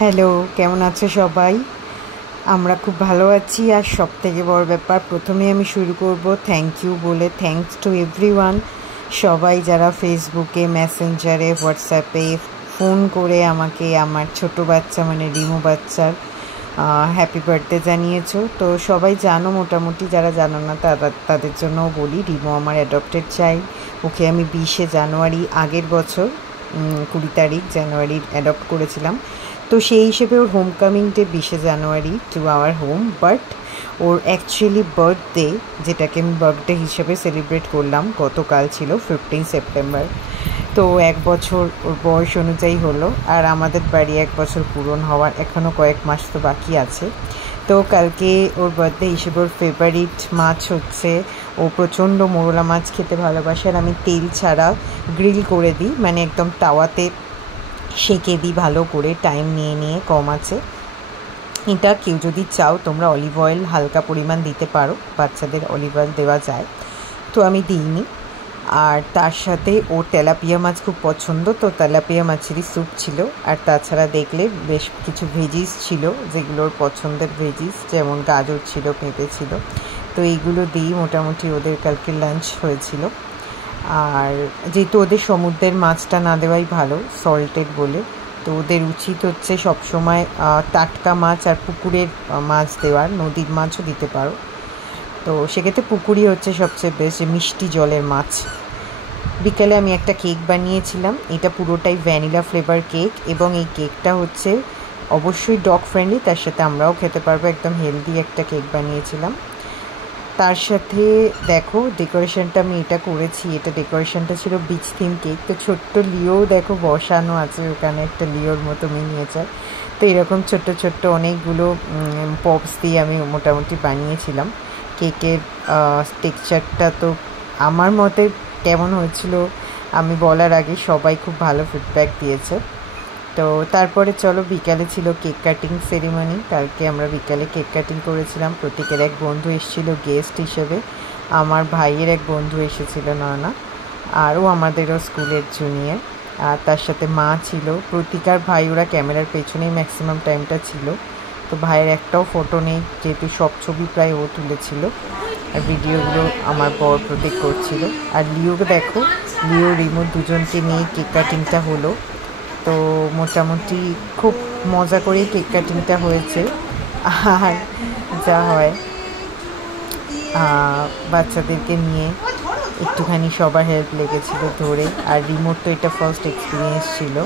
Hello, কেমন আছো সবাই? আমরা খুব ভালো আছি। আর সবথেকে বড় ব্যাপার, প্রথমেই আমি শুরু করব থ্যাংক ইউ বলে। থ্যাঙ্কস টু এভরিওয়ান, সবাই যারা ফেসবুকে, মেসেঞ্জারে, হোয়াটসঅ্যাপে ফোন করে আমাকে আমার ছোট বাচ্চা মানে রিমু বাচ্চার হ্যাপি বার্থডে জানিয়েছো। তো সবাই জানো, মোটামুটি যারা জানো না তাদের জন্যও বলি, রিমু আমার অ্যাডপ্টেড চাইল্ড। ওকে আমি 20শে জানুয়ারি আগের বছর 20 তারিখ জানুয়ারি অ্যাডপ্ট করেছিলাম। তো সেই হিসেবে ওর হোম কামিং ডে 20শে January to our home. But ওর অ্যাকচুয়ালি বার্থডে, যেটাকে আমি বার্থডে হিসেবে সেলিব্রেট করলাম, গতকাল ছিল 15 সেপ্টেম্বর। তো 1 বছর ওর বয়স অনুযায়ী হলো। আর আমাদের বাড়ি 1 বছর পূরণ হওয়ার এখনও কয়েক মাস তো বাকি আছে। তো কালকে ওর বার্থডে হিসেবে ওর ফেভারিট মাছ হচ্ছে, ও প্রচণ্ড মোরলা মাছ খেতে ভালোবাসে। আর আমি তেল ছাড়া গ্রিল করে দিই, মানে একদম তাওয়াতে সেঁকে দিই ভালো করে, টাইম নিয়ে কম আছে। এটা কেউ যদি চাও তোমরা অলিভ অয়েল হালকা পরিমাণ দিতে পারো, বাচ্চাদের অলিভ অয়েল দেওয়া যায়, তো আমি দিইনি। আর তার সাথে ওর তেলাপিয়া মাছ খুব পছন্দ, তো তেলাপিয়া মাছেরই স্যুপ ছিল। আর তাছাড়া দেখলে বেশ কিছু ভেজিস ছিল, যেগুলোর পছন্দের ভেজিস, যেমন গাজর ছিল, পেঁপে ছিল। তো এইগুলো দিয়েই মোটামুটি ওদের কালকে লাঞ্চ হয়েছিল। আর যেহেতু ওদের সমুদ্রের মাছটা না দেওয়াই ভালো, সল্টেড বলে, তো ওদের উচিত হচ্ছে সবসময় টাটকা মাছ আর পুকুরের মাছ দেওয়ার। নদীর মাছও দিতে পারো, তো সেক্ষেত্রে পুকুরই হচ্ছে সবচেয়ে বেশি মিষ্টি জলের মাছ। বিকালে আমি একটা কেক বানিয়েছিলাম, এটা পুরোটাই ভ্যানিলা ফ্লেভার কেক, এবং এই কেকটা হচ্ছে অবশ্যই ডগ ফ্রেন্ডলি, তার সাথে আমরাও খেতে পারবো, একদম হেলদি একটা কেক বানিয়েছিলাম। তার সাথে দেখো ডেকোরেশনটা আমি এটা করেছি, এটা ডেকোরেশনটা ছিল বিচ থিম কেক। তো ছোট্ট লিও দেখো বসানো আছে ওখানে, একটা লিওর মতো মিনিয়েচার। তো এরকম ছোট্ট ছোট্ট অনেকগুলো পপস দিয়ে আমি মোটামুটি বানিয়েছিলাম। কেকের টেক্সচারটা তো আমার মতে কেমন হয়েছিল আমি বলার আগে সবাই খুব ভালো ফিডব্যাক দিয়েছে। তো তারপরে চলো, বিকালে ছিল কেক কাটিং সেরিমনি। কালকে আমরা বিকালে কেক কাটিং করেছিলাম। প্রতীকের এক বন্ধু এসেছিলো গেস্ট হিসেবে, আমার ভাইয়ের এক বন্ধু এসেছিলো নয়না, আরও আমাদেরও স্কুলের জুনিয়র। আর তার সাথে মা ছিল, প্রতীকার ভাই, ওরা ক্যামেরার পেছনেই ম্যাক্সিমাম টাইমটা ছিল। তো ভাইয়ের একটাও ফটো নেই, যেহেতু সব ছবি প্রায় ও তুলেছিল, আর ভিডিওগুলো আমার বর প্রতীক করছিল। আর লিওকে দেখো, লিও রিমু দুজনকে নিয়ে কেক কাটিংটা হলো। তো মোটামুটি খুব মজা করেই কেক কাটিংটা হয়েছে। আর যা হয়, বাচ্চাদেরকে নিয়ে একটুখানি সবার হেল্প লেগেছিল ধরে। আর রিমোট তো এটা ফার্স্ট এক্সপিরিয়েন্স ছিল।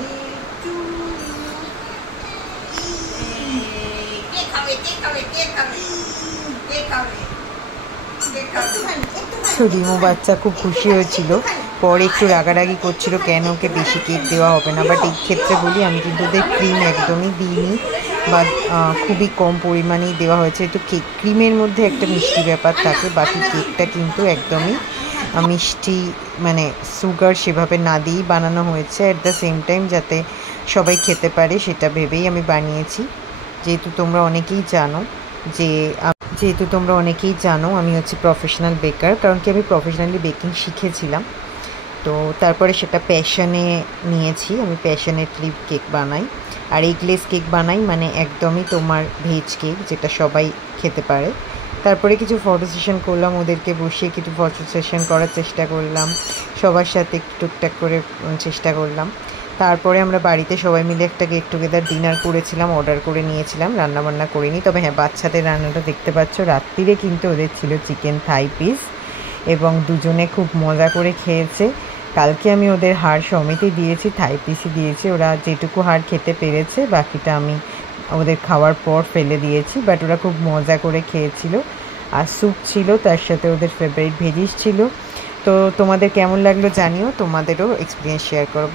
তো রিমো বাচ্চা খুব খুশি হয়েছিল, পরে একটু রাগারাগি করছিল কেন ওকে বেশি কেক দেওয়া হবে না। বাট এই ক্ষেত্রে বলি, আমি কিন্তু ওদের ক্রিম একদমই দিইনি, বা খুবই কম পরিমাণেই দেওয়া হয়েছে। তো কেক ক্রিমের মধ্যে একটা মিষ্টি ব্যাপার থাকে, বাকি কেকটা কিন্তু একদমই মিষ্টি, মানে সুগার সেভাবে না দিয়েই বানানো হয়েছে। অ্যাট দ্য সেম টাইম যাতে সবাই খেতে পারে সেটা ভেবেই আমি বানিয়েছি। যেহেতু তোমরা অনেকেই জানো আমি হচ্ছে প্রফেশনাল বেকার, কারণ কি আমি প্রফেশনালি বেকিং শিখেছিলাম। তো তারপরে সেটা প্যাশনে নিয়েছি, আমি প্যাশনেটলি কেক বানাই। আর এগলেস কেক বানাই, মানে একদমই তোমার ভেজ কেক, যেটা সবাই খেতে পারে। তারপরে কিছু ফটো সেশন করলাম, ওদেরকে বসিয়ে কিছু ফটো সেশন করার চেষ্টা করলাম, সবার সাথে টুকটাক করে চেষ্টা করলাম। তারপরে আমরা বাড়িতে সবাই মিলে একটা গেট টুগেদার ডিনার করেছিলাম, অর্ডার করে নিয়েছিলাম, রান্নাবান্না করিনি। তবে হ্যাঁ, বাচ্চাদের রান্নাটা দেখতে পাচ্ছ, রাত্রিরে কিন্তু ওদের ছিল চিকেন থাই পিস, এবং দুজনে খুব মজা করে খেয়েছে। কালকে আমি ওদের হাড় সমেতই দিয়েছি, থাই পিসই দিয়েছি। ওরা যেটুকু হাড় খেতে পেরেছে, বাকিটা আমি ওদের খাওয়ার পর ফেলে দিয়েছি। বাট ওরা খুব মজা করে খেয়েছিল। আর স্যুপ ছিল, তার সাথে ওদের ফেভারিট ভেজিস ছিল। তো তোমাদের কেমন লাগলো জানিও, তোমাদেরও এক্সপিরিয়েন্স শেয়ার করো।